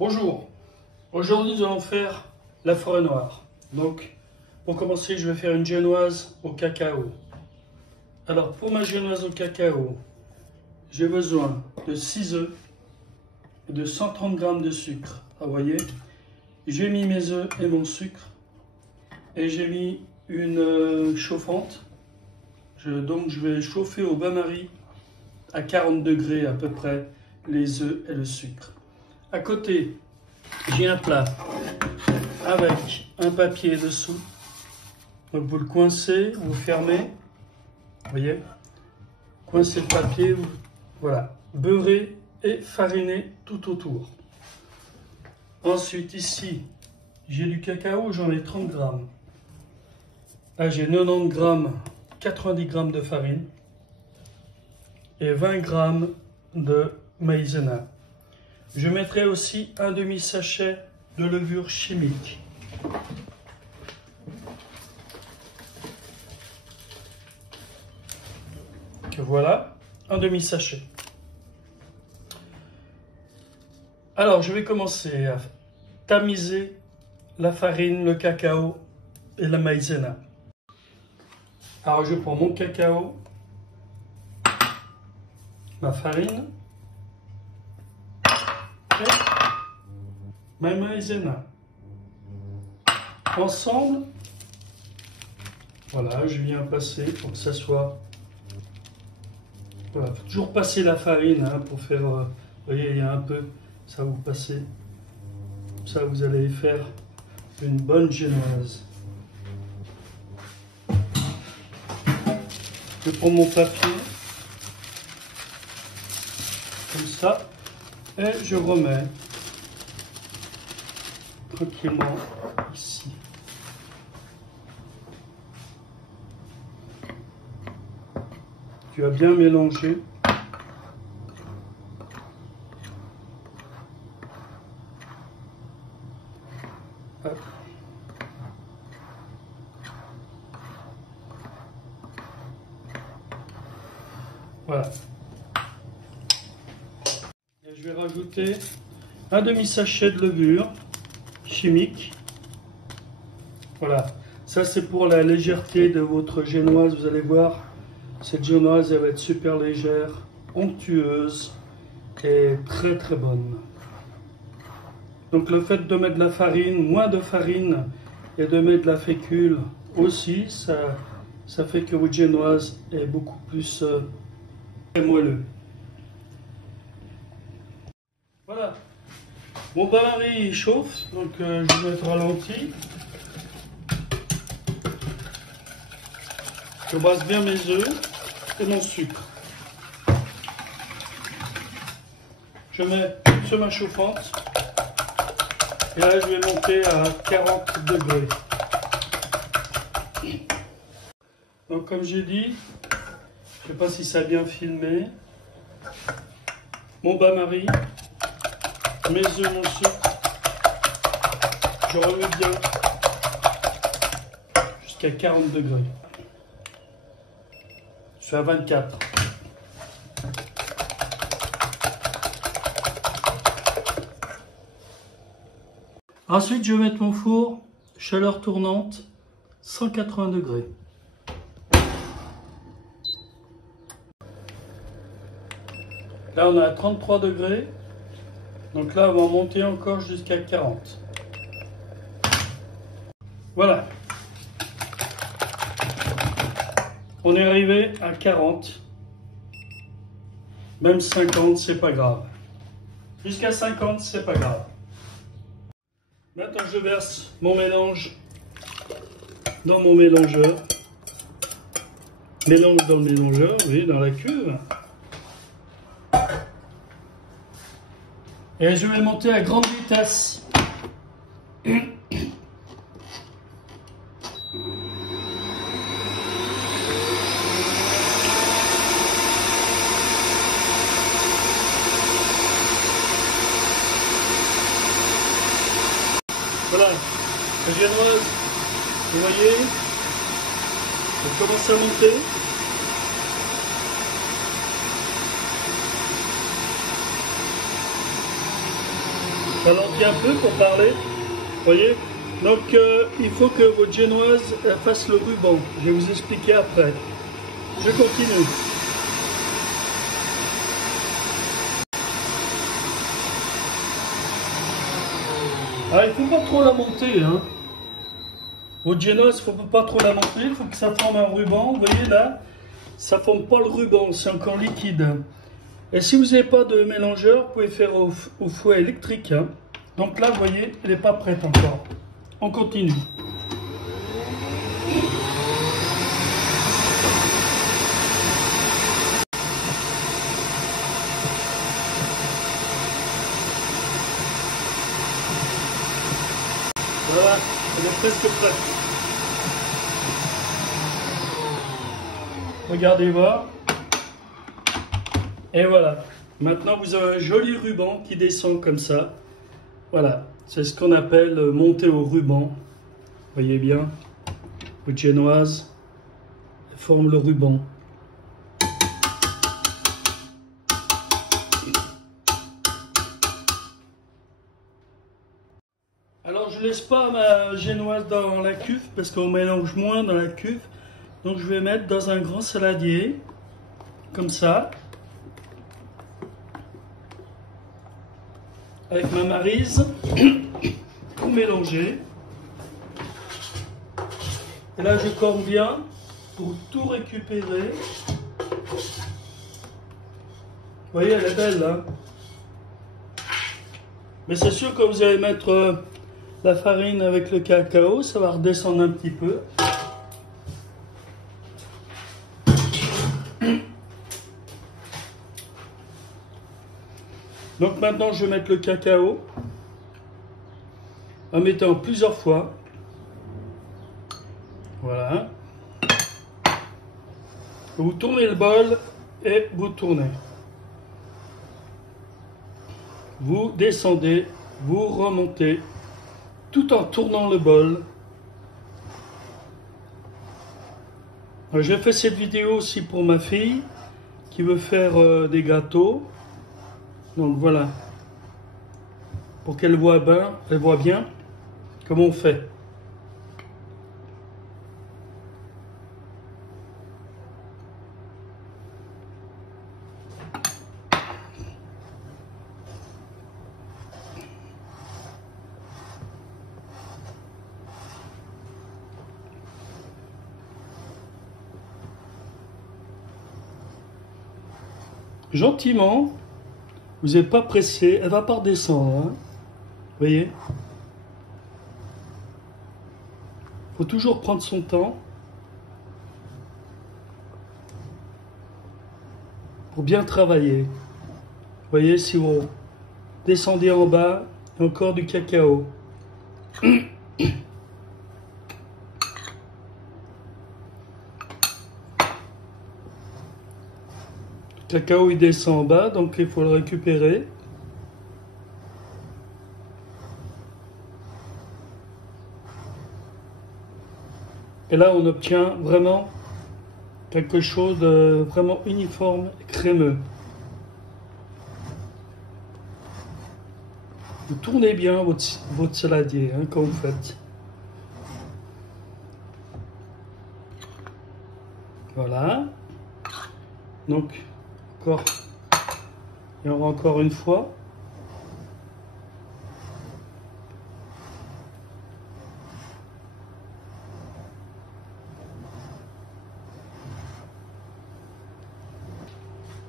Bonjour, aujourd'hui nous allons faire la forêt noire. Donc pour commencer je vais faire une génoise au cacao. Alors pour ma génoise au cacao, j'ai besoin de 6 œufs et de 130 g de sucre. Ah, vous voyez, j'ai mis mes œufs et mon sucre et j'ai mis une chauffante. Donc je vais chauffer au bain-marie à 40 degrés à peu près les œufs et le sucre. À côté, j'ai un plat avec un papier dessous. Donc vous le coincez, vous fermez. Vous voyez, coincez le papier, voilà, beurré et fariné tout autour. Ensuite ici, j'ai du cacao, j'en ai 30 g. Là j'ai 90 g, 90 g de farine et 20 g de maïzena. Je mettrai aussi un demi-sachet de levure chimique. Que voilà, un demi-sachet. Alors, je vais commencer à tamiser la farine, le cacao et la maïzena. Alors, je prends mon cacao, ma farine et ma maïzena. Ensemble, voilà, je viens passer pour que ça soit... Voilà, faut toujours passer la farine hein, pour faire... vous voyez, il y a un peu... Ça vous passez... Ça, vous allez faire une bonne génoise. Je prends mon papier, comme ça, et je remets tranquillement ici. Tu as bien mélangé. Hop. Voilà. Et je vais rajouter un demi-sachet de levure chimique. Voilà. Ça c'est pour la légèreté de votre génoise. Vous allez voir, cette génoise elle va être super légère, onctueuse et très très bonne. Donc le fait de mettre de la farine, moins de farine et de mettre de la fécule aussi, ça fait que votre génoise est beaucoup plus moelleux. Voilà. Mon bain-marie chauffe, donc je vais mettre ralenti. Je brasse bien mes œufs et mon sucre. Je mets sur ma chauffante. Et là, je vais monter à 40 degrés. Donc, comme j'ai dit, je ne sais pas si ça a bien filmé. Mon bain-marie, mes œufs, mon sucre. Je remets bien jusqu'à 40 degrés. Je suis à 24. Ensuite, je vais mettre mon four, chaleur tournante, 180 degrés. Là, on est à 33 degrés. Donc là, on va monter encore jusqu'à 40. Voilà. On est arrivé à 40. Même 50, c'est pas grave. Jusqu'à 50, c'est pas grave. Maintenant, je verse mon mélange dans mon mélangeur. Mélange dans le mélangeur, oui, dans la cuve. Et je vais monter à grande vitesse. Voilà, la génoise, vous voyez, elle commence à monter. ralentis un peu pour parler. Vous voyez? Donc il faut que votre génoise fasse le ruban. Je vais vous expliquer après. Je continue. Ah, il ne faut pas trop la monter, hein. Votre génoise, il ne faut pas trop la monter, il faut que ça forme un ruban. Vous voyez là, ça ne forme pas le ruban, c'est encore liquide. Et si vous n'avez pas de mélangeur, vous pouvez faire au fouet électrique, hein. Donc là, vous voyez, elle n'est pas prête encore. On continue. Voilà, elle est presque prête. Regardez voir. Et voilà. Maintenant, vous avez un joli ruban qui descend comme ça. Voilà. C'est ce qu'on appelle monter au ruban. Voyez bien. Votre génoise forme le ruban. Alors, je ne laisse pas ma génoise dans la cuve parce qu'on mélange moins dans la cuve. Donc, je vais mettre dans un grand saladier. Comme ça. Avec ma maryse, tout mélanger. Et là, je corne bien pour tout récupérer. Vous voyez, elle est belle, là. Mais c'est sûr que vous allez mettre la farine avec le cacao, ça va redescendre un petit peu. Donc maintenant, je vais mettre le cacao en mettant plusieurs fois. Voilà. Vous tournez le bol et vous tournez. Vous descendez, vous remontez, tout en tournant le bol. J'ai fait cette vidéo aussi pour ma fille qui veut faire des gâteaux. Donc voilà, pour qu'elle voit bien comment on fait. Gentiment. Vous n'êtes pas pressé, elle va pas redescendre, hein. Vous voyez? Il faut toujours prendre son temps pour bien travailler. Vous voyez, si vous descendez en bas, il y a encore du cacao. Le cacao il descend en bas, donc il faut le récupérer. Et là, on obtient vraiment quelque chose de vraiment uniforme et crémeux. Vous tournez bien votre saladier, hein, quand vous faites. Voilà. Donc, encore, il y aura encore une fois.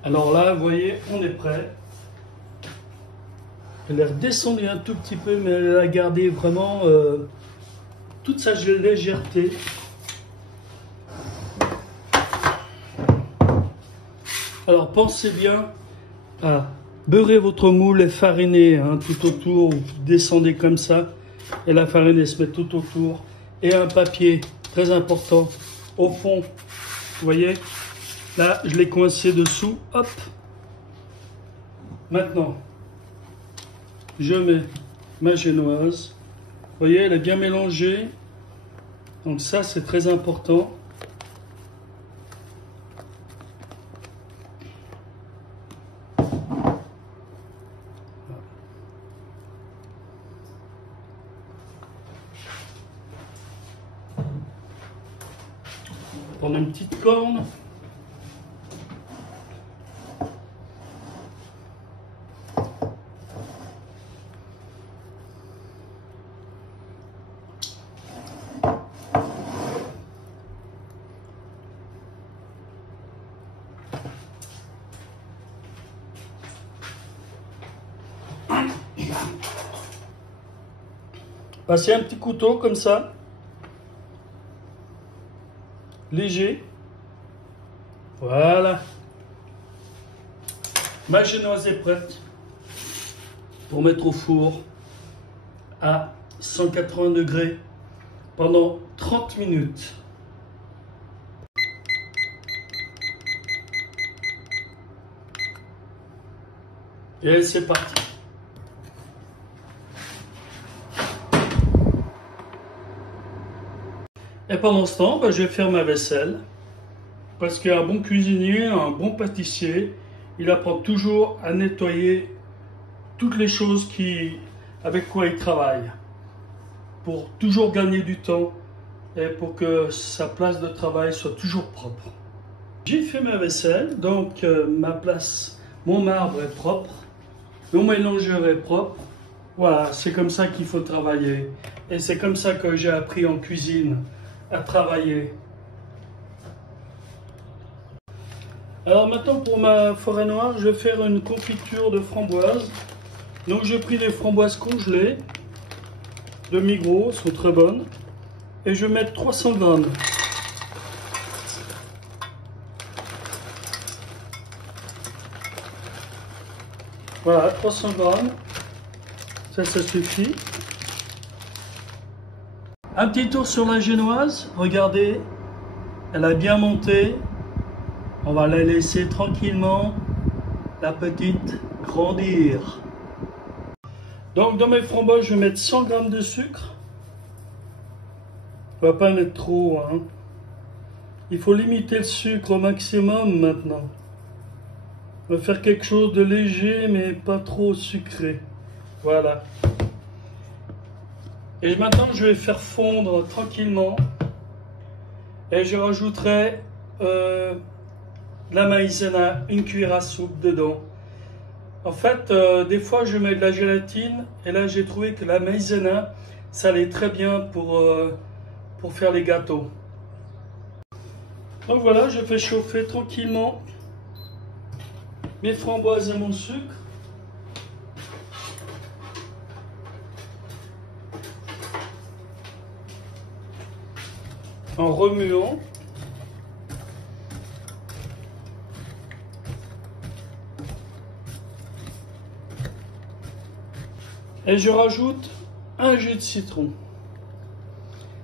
Alors là, vous voyez, on est prêt. Elle est redescendue un tout petit peu, mais elle a gardé vraiment toute sa légèreté. Alors pensez bien à beurrer votre moule et fariner, hein, tout autour. Vous descendez comme ça et la farine elle se met tout autour. Et un papier très important au fond. Vous voyez? Là, je l'ai coincé dessous. Hop. Maintenant, je mets ma génoise. Vous voyez, elle est bien mélangée. Donc ça, c'est très important. prendre une petite corne. Passez un petit couteau comme ça, léger. Voilà. Ma génoise est prête pour mettre au four à 180 degrés pendant 30 minutes. Et c'est parti. Et pendant ce temps, je vais faire ma vaisselle. Parce qu'un bon cuisinier, un bon pâtissier, il apprend toujours à nettoyer toutes les choses avec quoi il travaille. Pour toujours gagner du temps et pour que sa place de travail soit toujours propre. J'ai fait ma vaisselle, donc ma place, mon marbre est propre, mon mélangeur est propre. Voilà, c'est comme ça qu'il faut travailler. Et c'est comme ça que j'ai appris en cuisine à travailler. Alors maintenant pour ma forêt noire, je vais faire une confiture de framboises. Donc j'ai pris des framboises congelées de Migros, elles sont très bonnes. Et je vais mettre 300 grammes. Voilà, 300 grammes. Ça suffit. Un petit tour sur la génoise, regardez, elle a bien monté. On va la laisser tranquillement, la petite, grandir. Donc dans mes framboises, je vais mettre 100 g de sucre. On ne va pas mettre trop, hein. Il faut limiter le sucre au maximum maintenant. On va faire quelque chose de léger, mais pas trop sucré. Voilà. Et maintenant, je vais faire fondre tranquillement. Et je rajouterai de la maïzena, une cuillère à soupe dedans. En fait, des fois, je mets de la gélatine. Et là, j'ai trouvé que la maïzena, ça allait très bien pour faire les gâteaux. Donc voilà, je fais chauffer tranquillement mes framboises et mon sucre. En remuant. Et je rajoute un jus de citron.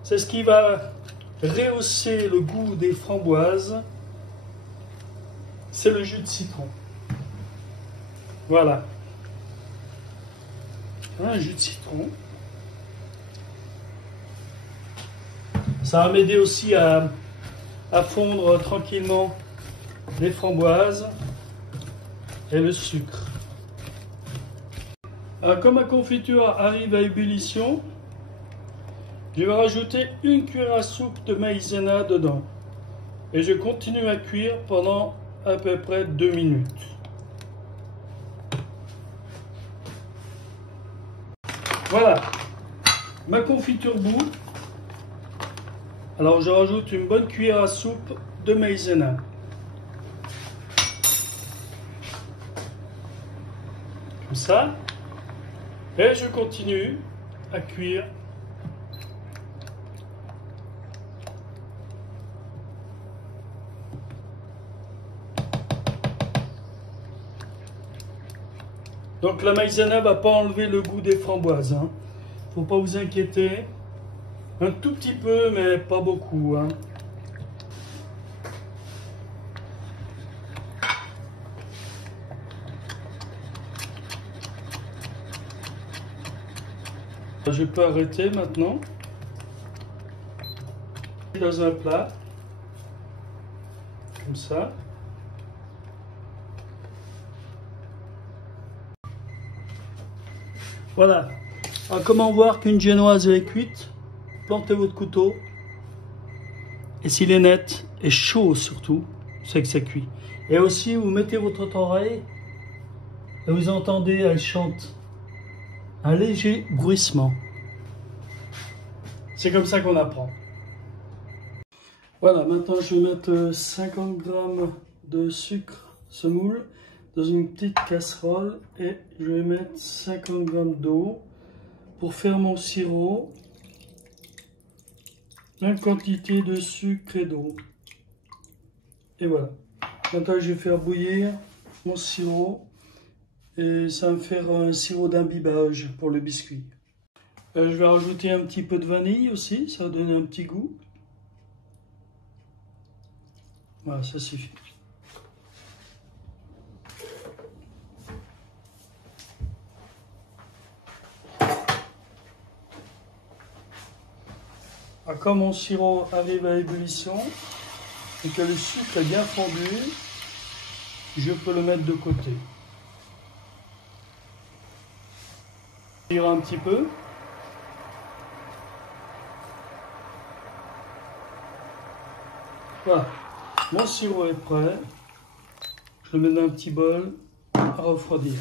C'est ce qui va rehausser le goût des framboises. C'est le jus de citron. Voilà. Un jus de citron. Ça va m'aider aussi à fondre tranquillement les framboises et le sucre. Alors, comme ma confiture arrive à ébullition, je vais rajouter une cuillère à soupe de maïzena dedans. Et je continue à cuire pendant à peu près 2 minutes. Voilà, ma confiture bout. Alors je rajoute une bonne cuillère à soupe de maïzena. Comme ça. Et je continue à cuire. Donc la maïzena ne va pas enlever le goût des framboises. Hein. Faut pas vous inquiéter. Un tout petit peu, mais pas beaucoup. Hein. Je peux arrêter maintenant. Dans un plat. Comme ça. Voilà. Alors, comment voir qu'une génoise est cuite? Plantez votre couteau. Et s'il est net, est chaud surtout, c'est que ça cuit. Et aussi, vous mettez votre oreille et vous entendez, elle chante un léger bruissement. C'est comme ça qu'on apprend. Voilà, maintenant je vais mettre 50 g de sucre semoule dans une petite casserole et je vais mettre 50 g d'eau pour faire mon sirop. Même quantité de sucre et d'eau. Et voilà. Maintenant je vais faire bouillir mon sirop et ça va me faire un sirop d'imbibage pour le biscuit. Je vais rajouter un petit peu de vanille aussi, ça va donner un petit goût. Voilà, ça suffit. Quand mon sirop arrive à ébullition et que le sucre est bien fondu, je peux le mettre de côté. Il ira un petit peu. Voilà, mon sirop est prêt. Je le mets dans un petit bol à refroidir.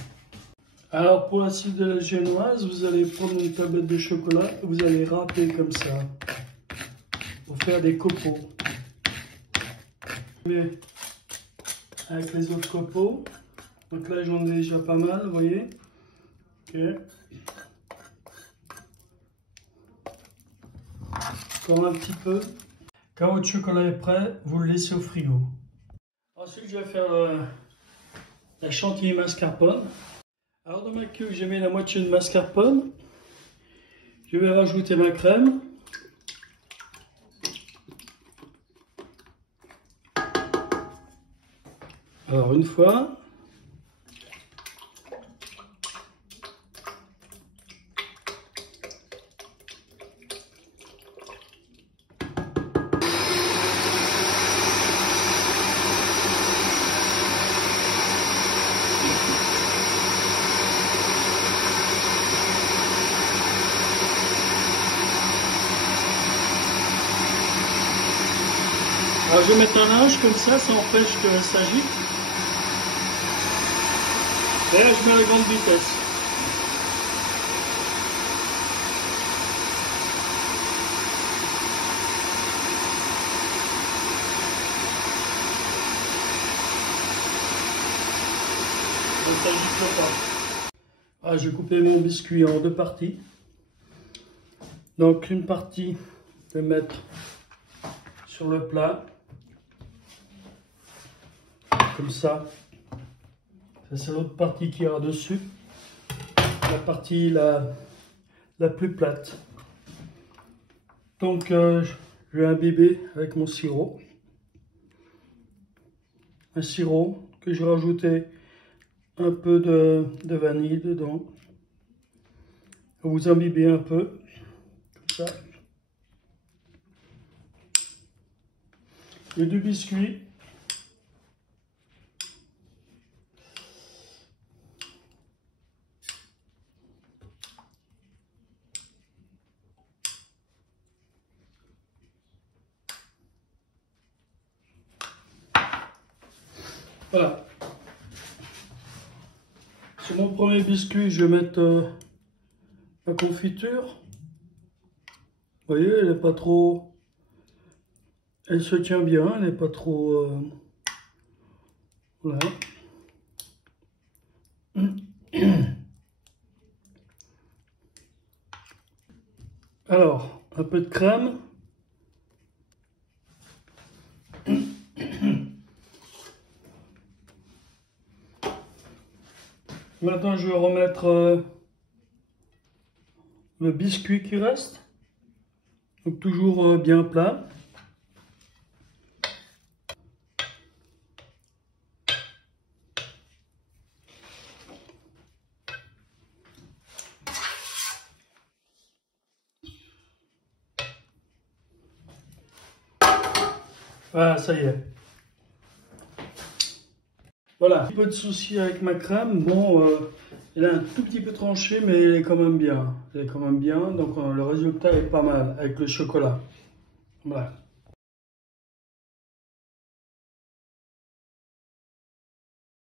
Alors pour la suite de la génoise, vous allez prendre une tablette de chocolat et vous allez râper comme ça pour faire des copeaux. Avec les autres copeaux. Donc là j'en ai déjà pas mal, vous voyez. Ok. Encore un petit peu. Quand votre chocolat est prêt, vous le laissez au frigo. Ensuite je vais faire la chantilly mascarpone. Alors dans ma queue, j'ai mis la moitié de mascarpone. Je vais rajouter ma crème. Alors une fois. Alors je vais mettre un linge comme ça empêche que ça s'agite. Et là je mets à grande vitesse. Donc ça gifle pas. Ah, je vais couper mon biscuit en deux parties. Donc une partie, je vais mettre sur le plat. Comme ça. Ça c'est l'autre partie qui ira dessus. La partie la plus plate. Donc je vais imbiber avec mon sirop. Un sirop que je vais rajouter un peu de vanille dedans. Vous imbibez un peu. Comme ça. Et du biscuit. Voilà. Sur mon premier biscuit, je vais mettre la confiture. Vous voyez, elle n'est pas trop... Elle se tient bien, elle n'est pas trop... Voilà. Alors, un peu de crème. Maintenant, je vais remettre le biscuit qui reste. Donc, toujours bien plat. Voilà, ça y est. Voilà, un petit peu de souci avec ma crème. Bon, elle est un tout petit peu tranchée, mais elle est quand même bien. Elle est quand même bien, donc le résultat est pas mal avec le chocolat. Voilà.